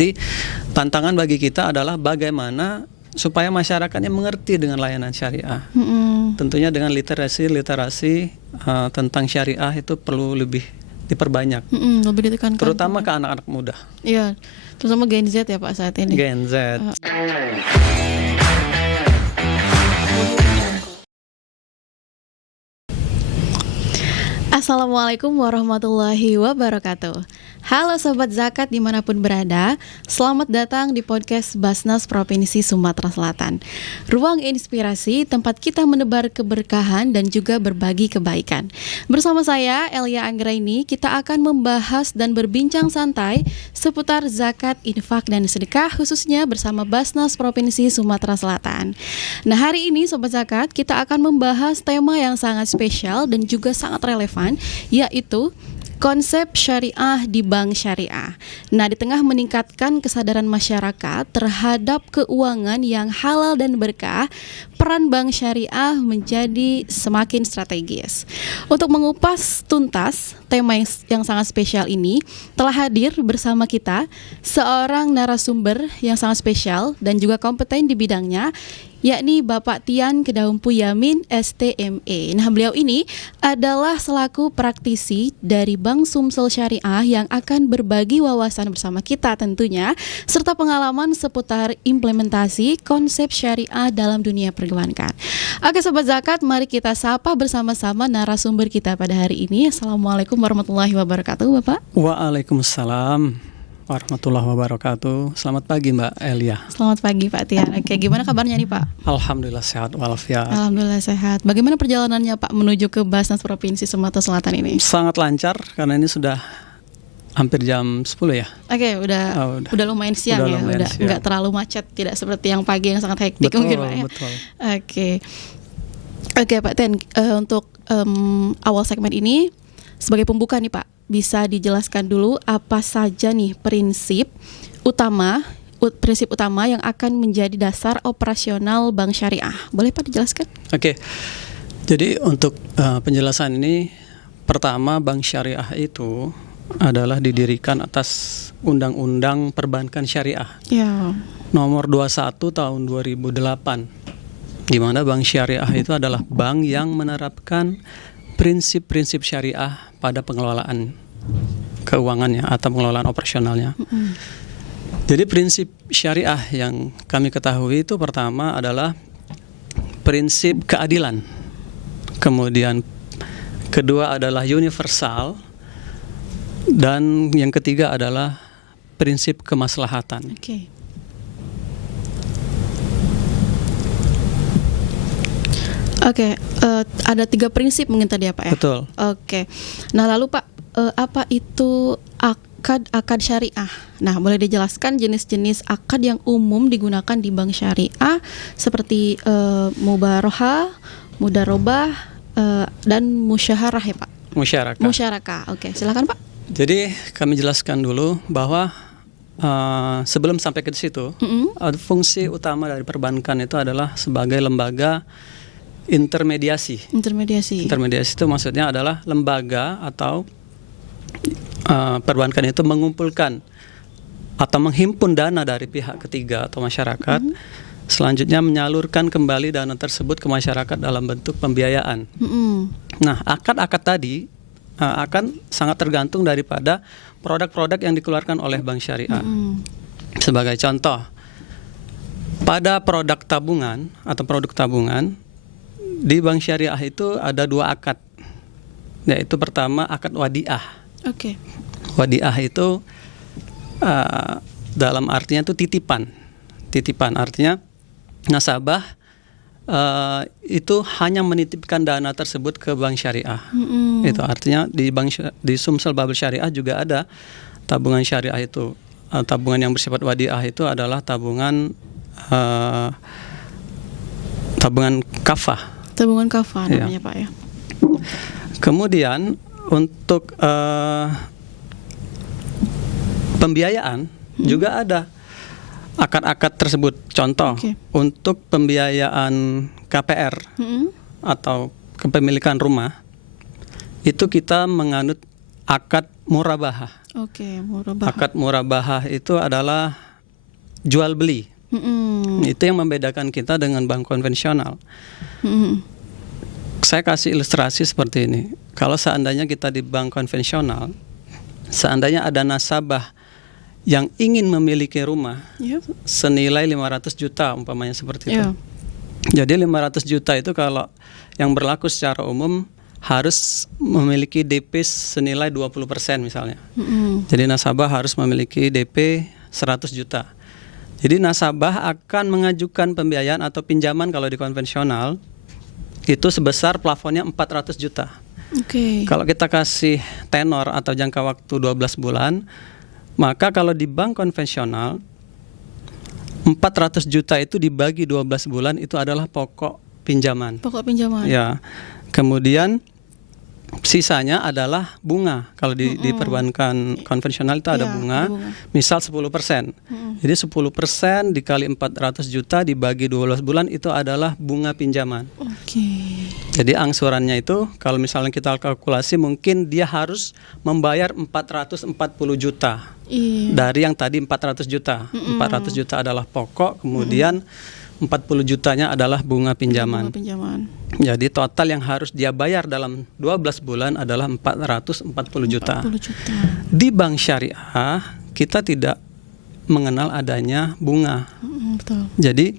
Jadi tantangan bagi kita adalah bagaimana supaya masyarakatnya mengerti dengan layanan syariah. Tentunya dengan literasi tentang syariah itu perlu lebih diperbanyak. Lebih ditekankan. Terutama ke anak-anak muda. Iya, terutama Gen Z ya Pak saat ini. Gen Z. Assalamualaikum warahmatullahi wabarakatuh. Halo Sobat Zakat dimanapun berada, selamat datang di podcast Basnas Provinsi Sumatera Selatan. Ruang inspirasi, tempat kita menebar keberkahan dan juga berbagi kebaikan. Bersama saya, Elia Anggraini, kita akan membahas dan berbincang santai seputar zakat, infak, dan sedekah, khususnya bersama Basnas Provinsi Sumatera Selatan. Nah, hari ini Sobat Zakat, kita akan membahas tema yang sangat spesial dan juga sangat relevan, yaitu konsep syariah di bank syariah. Nah, di tengah meningkatkan kesadaran masyarakat terhadap keuangan yang halal dan berkah, peran bank syariah menjadi semakin strategis. Untuk mengupas tuntas tema yang sangat spesial ini, telah hadir bersama kita seorang narasumber yang sangat spesial dan juga kompeten di bidangnya, yakni Bapak Tian Kedaumpu Yamin STME. Nah, beliau ini adalah selaku praktisi dari Bank Sumsel Syariah yang akan berbagi wawasan bersama kita tentunya, serta pengalaman seputar implementasi konsep syariah dalam dunia perbankan. Oke Sobat Zakat, mari kita sapa bersama-sama narasumber kita pada hari ini. Assalamualaikum warahmatullahi wabarakatuh Bapak. Waalaikumsalam warahmatullahi wabarakatuh. Selamat pagi Mbak Elia. Selamat pagi Pak Tian. Oke, gimana kabarnya nih Pak? Alhamdulillah sehat walafiat. Alhamdulillah sehat. Bagaimana perjalanannya Pak menuju ke Basnas Provinsi Sumatera Selatan ini? Sangat lancar karena ini sudah hampir jam 10 ya. Oke, udah lumayan siang ya. Udah nggak terlalu macet, tidak seperti yang pagi yang sangat hektik mungkin Pak ya. Betul. Oke Pak Tian, untuk awal segmen ini sebagai pembuka nih Pak, bisa dijelaskan dulu apa saja nih prinsip utama yang akan menjadi dasar operasional bank syariah. Boleh Pak dijelaskan? Oke. Jadi untuk penjelasan ini, pertama bank syariah itu adalah didirikan atas Undang-Undang Perbankan Syariah nomor 21 tahun 2008, di mana bank syariah itu adalah bank yang menerapkan prinsip-prinsip syariah pada pengelolaan keuangannya atau pengelolaan operasionalnya. Jadi prinsip syariah yang kami ketahui itu pertama adalah prinsip keadilan, kemudian kedua adalah universal, dan yang ketiga adalah prinsip kemaslahatan. Oke, ada 3 prinsip mungkin tadi ya Pak ya? Betul. Oke, nah lalu Pak, apa itu akad syariah? Nah, boleh dijelaskan jenis-jenis akad yang umum digunakan di bank syariah seperti mubarohah, mudarobah, dan musyaharah ya Pak? Musyarakah, oke, silakan Pak. Jadi kami jelaskan dulu bahwa sebelum sampai ke situ, fungsi utama dari perbankan itu adalah sebagai lembaga intermediasi. Intermediasi itu maksudnya adalah lembaga atau perbankan itu mengumpulkan atau menghimpun dana dari pihak ketiga atau masyarakat, selanjutnya menyalurkan kembali dana tersebut ke masyarakat dalam bentuk pembiayaan. Nah, akad-akad tadi akan sangat tergantung daripada produk-produk yang dikeluarkan oleh bank syariah. Sebagai contoh, pada produk tabungan atau produk tabungan di bank syariah itu ada 2 akad, yaitu pertama akad wadiah. Wadiah itu dalam artinya itu titipan artinya nasabah itu hanya menitipkan dana tersebut ke bank syariah. Itu artinya di Sumsel Babel Syariah juga ada tabungan syariah itu. Tabungan yang bersifat wadiah itu adalah tabungan kafah. Tabungan kafah namanya Pak ya. Kemudian untuk pembiayaan juga ada akad-akad tersebut. Contoh, untuk pembiayaan KPR atau kepemilikan rumah, itu kita menganut akad murabahah. Oke, murabahah. Akad murabahah itu adalah jual beli. Itu yang membedakan kita dengan bank konvensional. Saya kasih ilustrasi seperti ini. Kalau seandainya kita di bank konvensional, seandainya ada nasabah yang ingin memiliki rumah senilai 500 juta umpamanya seperti itu. Jadi 500 juta itu kalau yang berlaku secara umum harus memiliki DP senilai 20% misalnya. Jadi nasabah harus memiliki DP 100 juta. Jadi nasabah akan mengajukan pembiayaan atau pinjaman kalau di konvensional itu sebesar plafonnya 400 juta. Kalau kita kasih tenor atau jangka waktu 12 bulan, maka kalau di bank konvensional 400 juta itu dibagi 12 bulan itu adalah pokok pinjaman. Pokok pinjaman. Ya. Kemudian sisanya adalah bunga. Kalau di perbankan konvensional itu ada bunga. Misal 10%. Jadi 10% dikali 400 juta dibagi 12 bulan itu adalah bunga pinjaman. Jadi angsurannya itu kalau misalnya kita kalkulasi mungkin dia harus membayar 440 juta. Dari yang tadi 400 juta. 400 juta adalah pokok, kemudian 40 jutanya adalah bunga pinjaman. Jadi total yang harus dia bayar dalam 12 bulan adalah 440 juta. Di bank syariah kita tidak mengenal adanya bunga. Jadi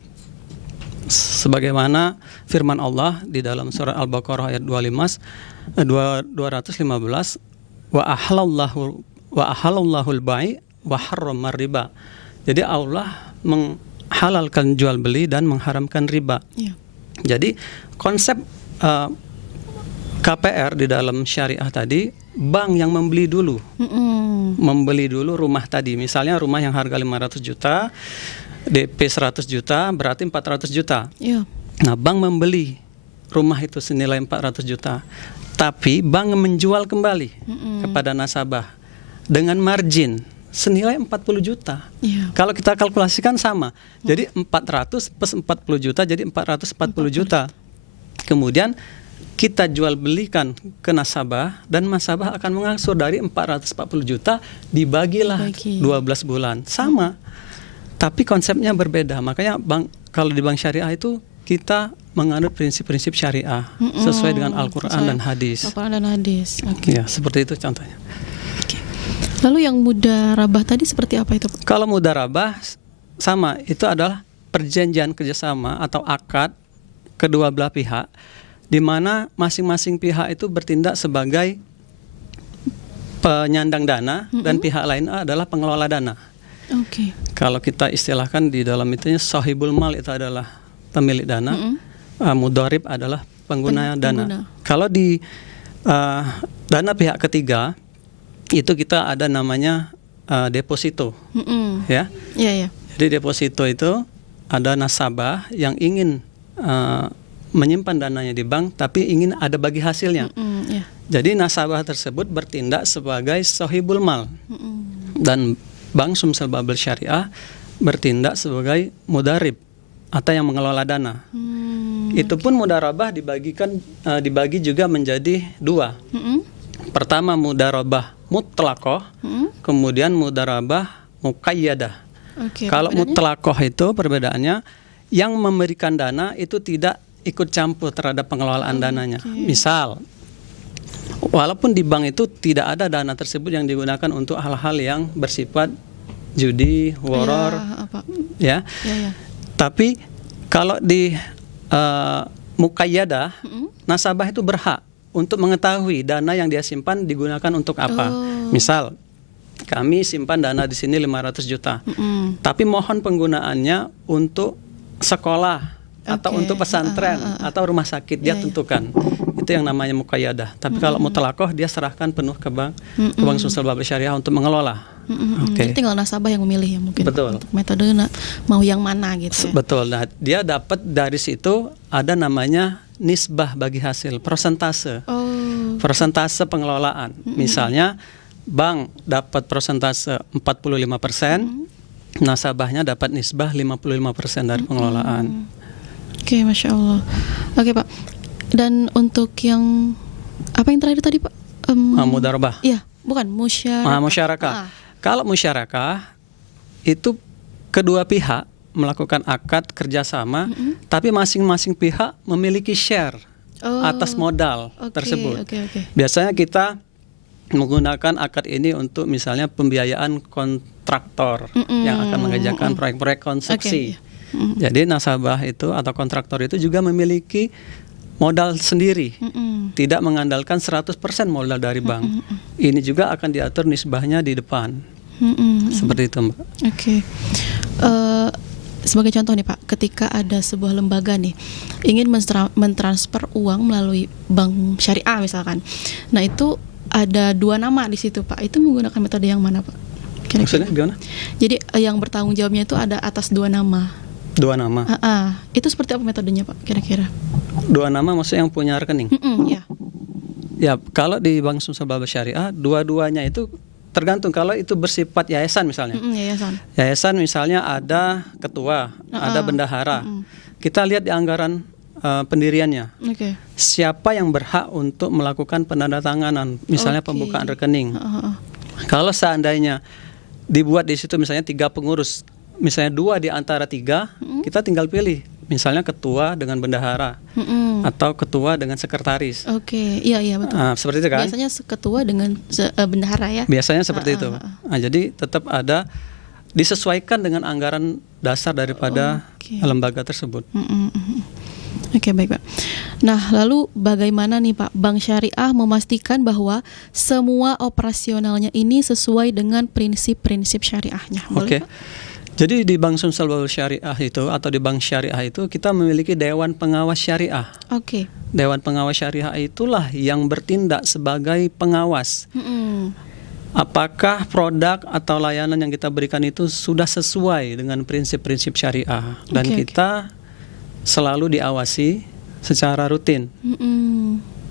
sebagaimana firman Allah di dalam surat Al-Baqarah ayat 215, wa ahallallahu al-bai' wa harramar riba. Jadi Allah menghalalkan jual beli dan mengharamkan riba. Jadi konsep KPR di dalam syariah tadi, bank yang membeli dulu. Membeli dulu rumah tadi. Misalnya rumah yang harga 500 juta, DP 100 juta, berarti 400 juta. Nah, bank membeli rumah itu senilai 400 juta. Tapi bank menjual kembali kepada nasabah dengan margin senilai 40 juta. Kalau kita kalkulasikan sama. Jadi 400 plus 40 juta jadi 440 juta. Kemudian kita jual belikan ke nasabah dan nasabah akan mengangsur dari 440 juta dibagilah 12 bulan. Sama. Tapi konsepnya berbeda. Makanya kalau di bank syariah itu kita menganut prinsip-prinsip syariah sesuai dengan Al-Quran dan hadis. Al-Quran dan hadis. Ya, seperti itu contohnya. Lalu yang mudarabah tadi seperti apa itu? Kalau mudarabah sama, itu adalah perjanjian kerjasama atau akad kedua belah pihak, di mana masing-masing pihak itu bertindak sebagai penyandang dana dan pihak lain adalah pengelola dana. Kalau kita istilahkan di dalam itu sahibul mal itu adalah pemilik dana, mudharib adalah pengguna dana. Kalau di dana pihak ketiga itu kita ada namanya deposito, ya. Jadi deposito itu ada nasabah yang ingin menyimpan dananya di bank, tapi ingin ada bagi hasilnya. Jadi nasabah tersebut bertindak sebagai sahibul mal, dan Bank Sumsel Babel Syariah bertindak sebagai mudharib atau yang mengelola dana. Itu pun mudarabah dibagi juga menjadi dua. Pertama mudarabah mutlaqah, kemudian mudarabah muqayyadah. Kalau mutlaqah itu perbedaannya yang memberikan dana itu tidak ikut campur terhadap pengelolaan dananya. Misal, walaupun di bank itu tidak ada dana tersebut yang digunakan untuk hal-hal yang bersifat judi, horor, ya. Tapi kalau di muqayyadah, nasabah itu berhak untuk mengetahui dana yang dia simpan digunakan untuk apa. Misal, kami simpan dana di sini 500 juta. Tapi mohon penggunaannya untuk sekolah atau untuk pesantren atau rumah sakit, dia tentukan. Itu yang namanya muqayyadah. Tapi kalau mutlaqah dia serahkan penuh ke Bank Sumsel Babel Syariah untuk mengelola. Jadi tinggal nasabah yang memilih ya mungkin. Betul. Untuk metode mau yang mana gitu ya. Betul. Nah, dia dapat dari situ ada namanya nisbah bagi hasil, persentase. Persentase pengelolaan. Misalnya bank dapat persentase 45%, nasabahnya dapat nisbah 55% dari pengelolaan. Masya Allah. Oke Pak. Dan untuk yang apa yang terakhir tadi Pak? Mudarabah. Iya. bukan musyarakah. Musyarakah. Kalau musyarakah itu kedua pihak melakukan akad kerjasama, tapi masing-masing pihak memiliki share atas modal tersebut. Biasanya kita menggunakan akad ini untuk misalnya pembiayaan kontraktor yang akan mengerjakan proyek-proyek konstruksi. Jadi nasabah itu atau kontraktor itu juga memiliki modal sendiri, tidak mengandalkan 100% modal dari bank. Ini juga akan diatur nisbahnya di depan. Seperti itu, Mbak. Sebagai contoh nih Pak, ketika ada sebuah lembaga nih ingin mentransfer uang melalui bank syariah misalkan, nah itu ada 2 nama di situ Pak, itu menggunakan metode yang mana Pak? Maksudnya gimana? Jadi yang bertanggung jawabnya itu ada atas 2 nama. 2 nama. Itu seperti apa metodenya Pak kira-kira? 2 nama maksudnya yang punya rekening? Ya. Ya, kalau di Bank Sumsel Balba Syariah, dua-duanya itu tergantung. Kalau itu bersifat yayasan misalnya. Yayasan misalnya ada ketua, ada bendahara. Kita lihat di anggaran pendiriannya. Siapa yang berhak untuk melakukan penandatanganan, misalnya pembukaan rekening. Kalau seandainya dibuat di situ misalnya 3 pengurus, misalnya 2 di antara 3, kita tinggal pilih. Misalnya ketua dengan bendahara atau ketua dengan sekretaris. Iya betul. Seperti itu kan? Biasanya ketua dengan bendahara ya. Biasanya seperti itu. Jadi tetap ada disesuaikan dengan anggaran dasar daripada lembaga tersebut. Baik Pak. Nah lalu bagaimana nih Pak Bank Syariah memastikan bahwa semua operasionalnya ini sesuai dengan prinsip-prinsip syariahnya? Boleh, Pak? Jadi di Bank Sumsel Balba Syariah itu atau di Bank Syariah itu kita memiliki Dewan Pengawas Syariah. Dewan Pengawas Syariah itulah yang bertindak sebagai pengawas. Apakah produk atau layanan yang kita berikan itu sudah sesuai dengan prinsip-prinsip syariah, dan kita selalu diawasi secara rutin.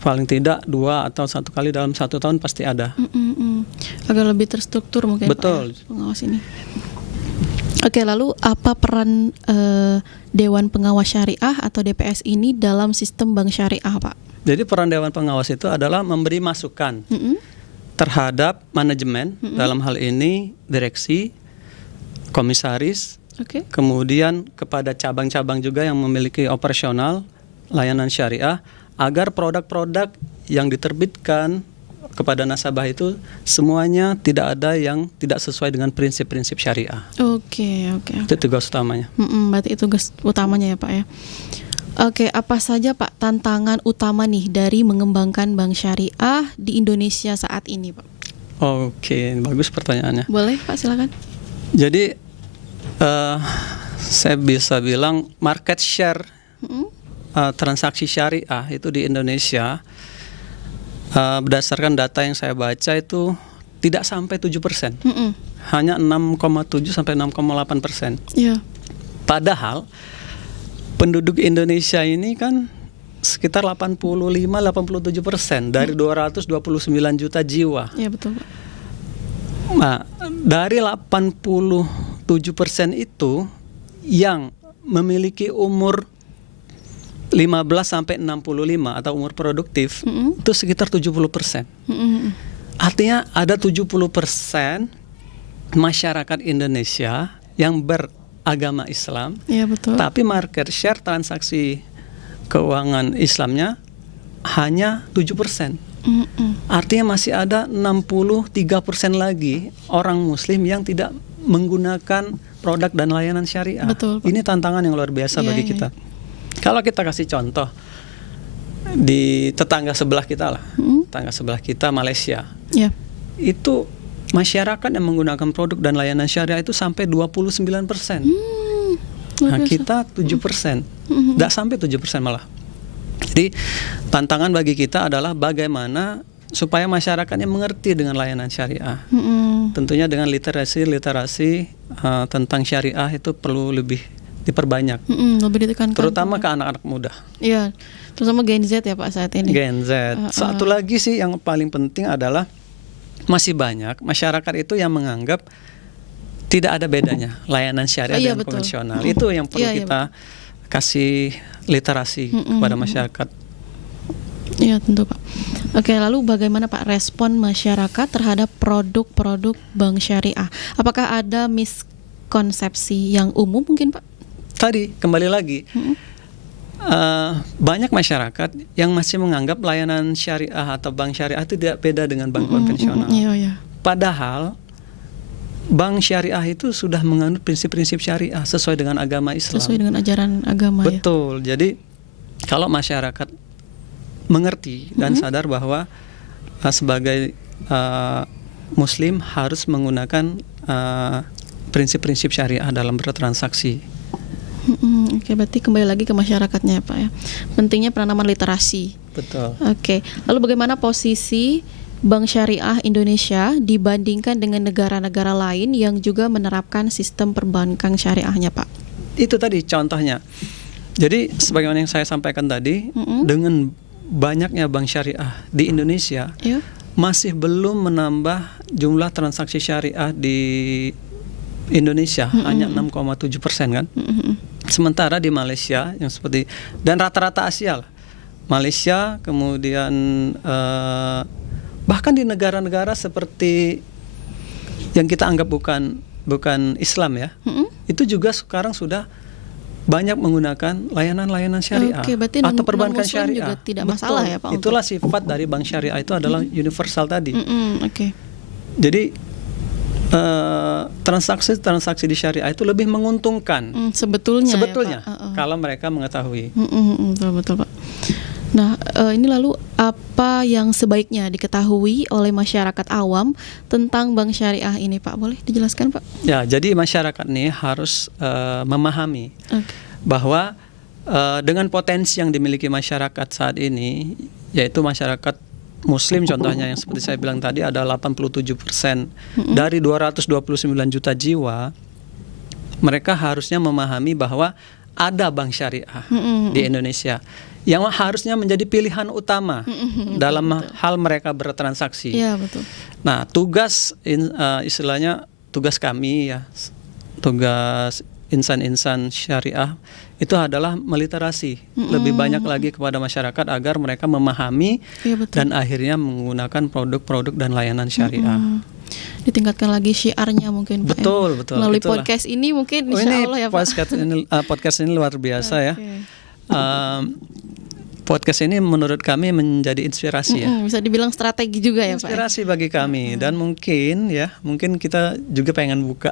Paling tidak 2 atau 1 kali dalam 1 tahun pasti ada. Agar lebih terstruktur mungkin. Betul. Pak, pengawas ini. Lalu apa peran Dewan Pengawas Syariah atau DPS ini dalam sistem bank syariah, Pak? Jadi peran Dewan Pengawas itu adalah memberi masukan terhadap manajemen, dalam hal ini direksi, komisaris, kemudian kepada cabang-cabang juga yang memiliki operasional layanan syariah, agar produk-produk yang diterbitkan kepada nasabah itu semuanya tidak ada yang tidak sesuai dengan prinsip-prinsip syariah. Itu tugas utamanya. Berarti itu tugas utamanya ya Pak ya. Apa saja Pak tantangan utama nih dari mengembangkan bank syariah di Indonesia saat ini Pak? Bagus pertanyaannya. Boleh Pak, silakan. Jadi saya bisa bilang market share transaksi syariah itu di Indonesia, berdasarkan data yang saya baca itu tidak sampai 7%, hanya 6,7 sampai 6,8%. Padahal penduduk Indonesia ini kan sekitar 85-87% dari 229 juta jiwa. Betul. Nah, dari 87% itu yang memiliki umur 15 sampai 65 atau umur produktif itu sekitar 70%. Artinya ada 70% masyarakat Indonesia yang beragama Islam, betul. Tapi market share transaksi keuangan Islamnya hanya 7%. Artinya masih ada 63% lagi orang Muslim yang tidak menggunakan produk dan layanan syariah. Betul, Pak. Ini tantangan yang luar biasa bagi kita. Kalau kita kasih contoh di tetangga sebelah kita lah, tetangga sebelah kita Malaysia, itu masyarakat yang menggunakan produk dan layanan syariah itu sampai 29%. Nah, kita 7%, tidak sampai 7% malah. Jadi tantangan bagi kita adalah bagaimana supaya masyarakatnya mengerti dengan layanan syariah. Tentunya dengan literasi tentang syariah itu perlu lebih diperbanyak, lebih ditekankan, terutama ke anak-anak muda. Terutama Gen Z ya Pak saat ini. Gen Z. Satu lagi sih yang paling penting adalah masih banyak masyarakat itu yang menganggap tidak ada bedanya layanan syariah dan konvensional. Itu yang perlu kita kasih literasi kepada masyarakat. Iya tentu Pak. Oke, lalu bagaimana Pak respon masyarakat terhadap produk-produk bank syariah? Apakah ada miskonsepsi yang umum mungkin Pak? Tadi kembali lagi, banyak masyarakat yang masih menganggap layanan syariah atau bank syariah itu tidak beda dengan bank konvensional. Iya. Padahal bank syariah itu sudah menganut prinsip-prinsip syariah sesuai dengan agama Islam. Sesuai dengan ajaran agama. Betul. Jadi kalau masyarakat mengerti dan sadar bahwa sebagai Muslim harus menggunakan prinsip-prinsip syariah dalam bertransaksi. Oke, berarti kembali lagi ke masyarakatnya ya Pak ya. Pentingnya penanaman literasi. Betul. Oke, lalu bagaimana posisi Bank Syariah Indonesia dibandingkan dengan negara-negara lain yang juga menerapkan sistem perbankan syariahnya Pak? Itu tadi contohnya. Jadi sebagaimana yang saya sampaikan tadi, dengan banyaknya bank syariah di Indonesia, masih belum menambah jumlah transaksi syariah di Indonesia, hanya 6,7% kan. Sementara di Malaysia yang seperti, dan rata-rata Asia lah, Malaysia, kemudian bahkan di negara-negara seperti yang kita anggap bukan Islam ya, itu juga sekarang sudah banyak menggunakan layanan-layanan syariah. Oke, berarti atau perbankan syariah juga tidak masalah ya Pak? Itulah sifat dari bank syariah itu adalah universal tadi. Oke. Jadi transaksi di syariah itu lebih menguntungkan sebetulnya ya, Pak? Kalau mereka mengetahui. Betul Pak. Nah, ini lalu apa yang sebaiknya diketahui oleh masyarakat awam tentang bank syariah ini Pak? Boleh dijelaskan Pak? Ya, jadi masyarakat nih harus memahami bahwa dengan potensi yang dimiliki masyarakat saat ini, yaitu masyarakat Muslim contohnya yang seperti saya bilang tadi ada 87% dari 229 juta jiwa, mereka harusnya memahami bahwa ada bank syariah di Indonesia yang harusnya menjadi pilihan utama dalam hal mereka bertransaksi. Iya, betul. Nah, tugas istilahnya tugas kami ya, tugas insan-insan syariah itu adalah meliterasi lebih banyak lagi kepada masyarakat agar mereka memahami dan akhirnya menggunakan produk-produk dan layanan syariah. Ditingkatkan lagi syiarnya mungkin Pak. Betul. Melalui Itulah. podcast ini mungkin insya Allah ya Pak. Podcast ini luar biasa ya. Podcast ini menurut kami menjadi inspirasi ya. Bisa dibilang strategi juga ya Pak. Inspirasi bagi kami dan mungkin kita juga pengen buka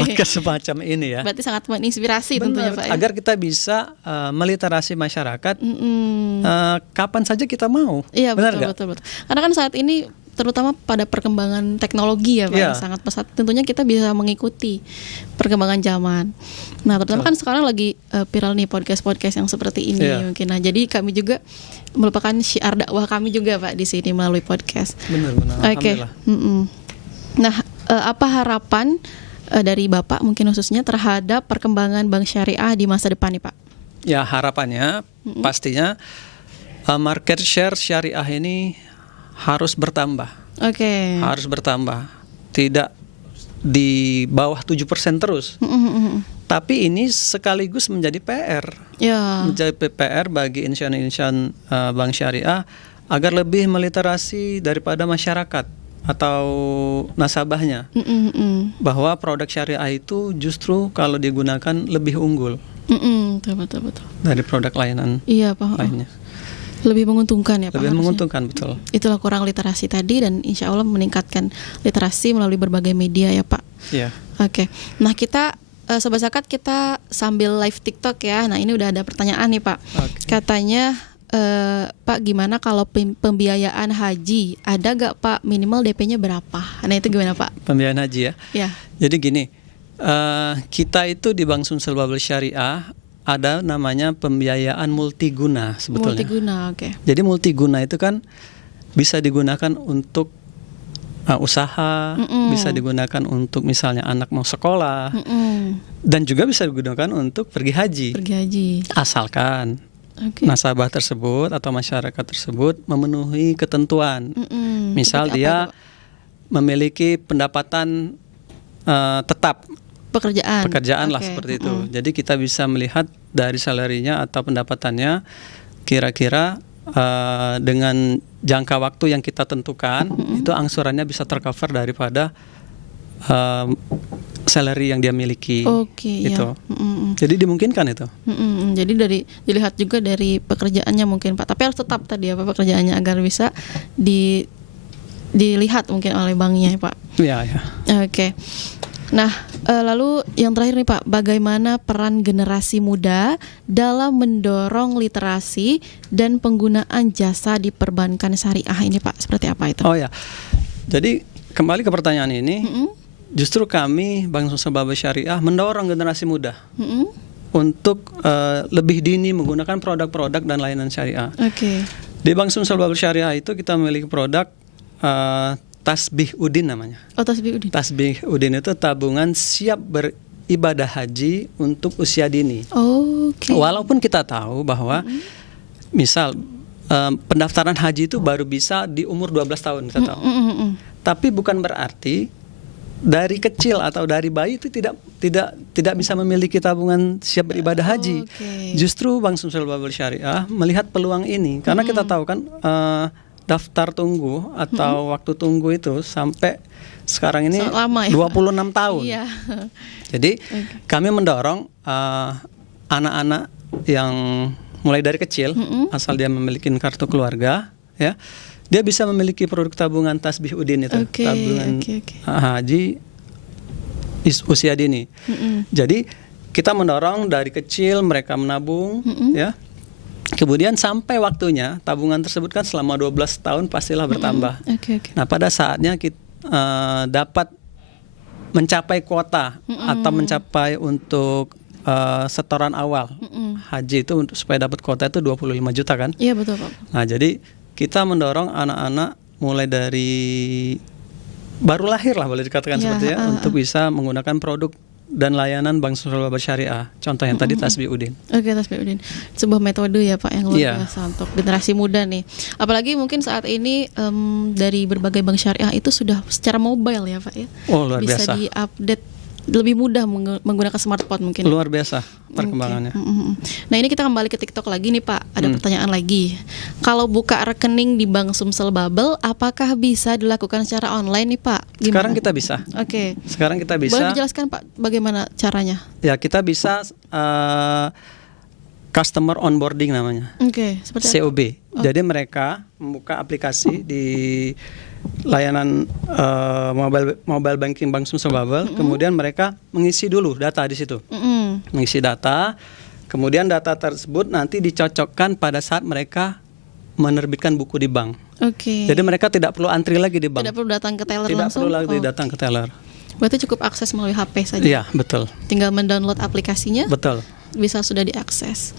podcast semacam ini ya. Berarti sangat menginspirasi tentunya Pak. Agar kita bisa meliterasi masyarakat kapan saja kita mau. Iya, betul. Karena kan saat ini terutama pada perkembangan teknologi ya Pak, yang sangat pesat. Tentunya kita bisa mengikuti perkembangan zaman. Nah, terutama kan sekarang lagi viral nih podcast yang seperti ini mungkin. Nah, jadi kami juga merupakan syiar dakwah kami juga Pak di sini melalui podcast. Benar. Alhamdulillah. Nah, apa harapan dari Bapak mungkin khususnya terhadap perkembangan bank syariah di masa depan nih Pak? Ya, harapannya pastinya market share syariah ini harus bertambah. Harus bertambah. Tidak di bawah 7% terus. Tapi ini sekaligus menjadi PR. Menjadi PR bagi insan-insan bank syariah agar lebih meliterasi daripada masyarakat atau nasabahnya. Bahwa produk syariah itu justru kalau digunakan lebih unggul. Betul. Dari produk layanan lainnya. Lebih menguntungkan ya Pak. Lebih menguntungkan, betul. Itulah kurang literasi tadi dan insya Allah meningkatkan literasi melalui berbagai media ya Pak. Iya. Nah kita Sobat Zakat kita sambil live TikTok ya. Nah ini udah ada pertanyaan nih Pak. Katanya Pak gimana kalau pembiayaan haji, ada gak Pak minimal DP-nya berapa? Nah itu gimana Pak? Pembiayaan haji ya? Ya. Jadi gini, kita itu di Bank Sumsel Bubble Syariah ada namanya pembiayaan multiguna sebetulnya. Multiguna, Jadi multiguna itu kan bisa digunakan untuk usaha, bisa digunakan untuk misalnya anak mau sekolah, dan juga bisa digunakan untuk pergi haji. Asalkan nasabah tersebut atau masyarakat tersebut memenuhi ketentuan. Misal dia memiliki pendapatan tetap. Pekerjaan lah seperti itu. Jadi kita bisa melihat dari salarinya atau pendapatannya kira-kira dengan jangka waktu yang kita tentukan, itu angsurannya bisa tercover daripada salary yang dia miliki. Oke, gitu. ya. Jadi dimungkinkan itu. Jadi dilihat juga dari pekerjaannya mungkin Pak. Tapi harus tetap tadi apa pekerjaannya agar bisa dilihat mungkin oleh banknya Pak. Iya, ya. Oke. Nah, lalu yang terakhir nih Pak, bagaimana peran generasi muda dalam mendorong literasi dan penggunaan jasa di perbankan syariah ini Pak? Seperti apa itu? Oh ya. Jadi kembali ke pertanyaan ini. Justru kami Bank Sumsel Babel Syariah mendorong generasi muda untuk lebih dini menggunakan produk-produk dan layanan syariah. Oke. Di Bank Sumsel Babel Syariah itu kita memiliki produk Tasbih Udin namanya. Oh, Tasbih Udin. Tasbih Udin itu tabungan siap beribadah haji untuk usia dini. Oke. Walaupun kita tahu bahwa misal pendaftaran haji itu baru bisa di umur 12 tahun kita tahu. Tapi bukan berarti dari kecil atau dari bayi itu tidak bisa memiliki tabungan siap beribadah haji. Justru Bank Sumsel Babel Syariah melihat peluang ini karena kita tahu kan daftar tunggu atau waktu tunggu itu sampai sekarang ini lama, ya? 26 tahun. Iya. Jadi kami mendorong anak-anak yang mulai dari kecil asal dia memiliki kartu keluarga, ya. Dia bisa memiliki produk tabungan Tasbih Udin itu, tabungan haji usia dini. Jadi kita mendorong dari kecil mereka menabung, ya. Kemudian sampai waktunya tabungan tersebut kan selama 12 tahun pastilah bertambah. Nah, pada saatnya kita dapat mencapai kuota atau mencapai untuk setoran awal haji itu supaya dapat kuota itu 25 juta kan? Iya, betul Pak. Nah, jadi kita mendorong anak-anak mulai dari baru lahir lah boleh dikatakan seperti ya, untuk bisa menggunakan produk dan layanan Bank Sumsel Babel Syariah. Contoh yang tadi Tasbih Udin. Oke, Tasbih Udin. Sebuah metode ya Pak yang luar biasa untuk generasi muda nih. Apalagi mungkin saat ini dari berbagai bank syariah itu sudah secara mobile ya Pak ya. Oh, luar bisa biasa. Diupdate lebih mudah menggunakan smartphone mungkin. Luar biasa perkembangannya. Nah, ini kita kembali ke TikTok lagi nih Pak. Ada pertanyaan lagi. Kalau buka rekening di Bank Sumsel Babel, apakah bisa dilakukan secara online nih Pak? Gimana? Sekarang kita bisa. Oke. Sekarang kita bisa. Boleh dijelaskan Pak bagaimana caranya? Ya, kita bisa customer onboarding namanya. Oke, seperti COB. Jadi mereka membuka aplikasi di layanan mobile banking Bank Sumsel Babel, kemudian mereka mengisi dulu data di situ, mengisi data, kemudian data tersebut nanti dicocokkan pada saat mereka menerbitkan buku di bank. Jadi mereka tidak perlu antri lagi di bank. Tidak perlu datang ke teller tidak langsung. Tidak perlu lagi datang ke teller. Berarti cukup akses melalui HP saja. Iya, betul. Tinggal mendownload aplikasinya. Betul. Bisa sudah diakses.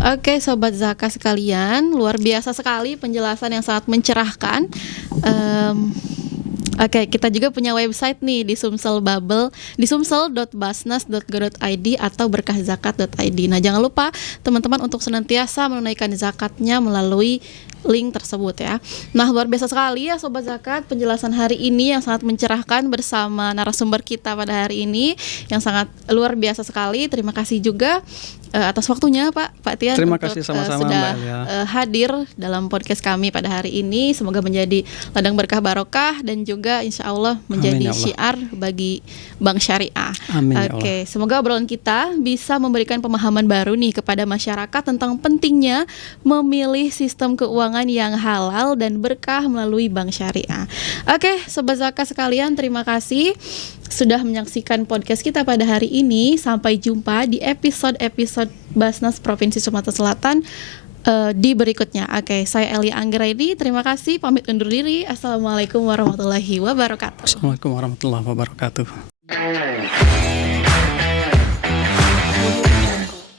Oke, Sobat Zakat sekalian, luar biasa sekali penjelasan yang sangat mencerahkan. Oke, kita juga punya website nih di Sumsel Babel, di sumsel.basnas.go.id atau berkahzakat.id. Nah, jangan lupa teman-teman untuk senantiasa menunaikan zakatnya melalui link tersebut ya. Nah, luar biasa sekali ya Sobat Zakat penjelasan hari ini yang sangat mencerahkan bersama narasumber kita pada hari ini yang sangat luar biasa sekali. Terima kasih juga atas waktunya Pak Tian. Terima kasih sama-sama sudah Mbak Elia. Hadir dalam podcast kami pada hari ini. Semoga menjadi ladang berkah barokah dan juga insya Allah menjadi syiar bagi Bank Syariah. Amin, ya Allah. Oke, semoga obrolan kita bisa memberikan pemahaman baru nih kepada masyarakat tentang pentingnya memilih sistem keuangan yang halal dan berkah melalui Bank Syariah. Oke, Sobat Zakat sekalian, terima kasih sudah menyaksikan podcast kita pada hari ini. Sampai jumpa di episode-episode Basnas Provinsi Sumatera Selatan di berikutnya. Oke, saya Elia Anggraini. Terima kasih, pamit undur diri. Assalamualaikum warahmatullahi wabarakatuh. Assalamualaikum warahmatullahi wabarakatuh.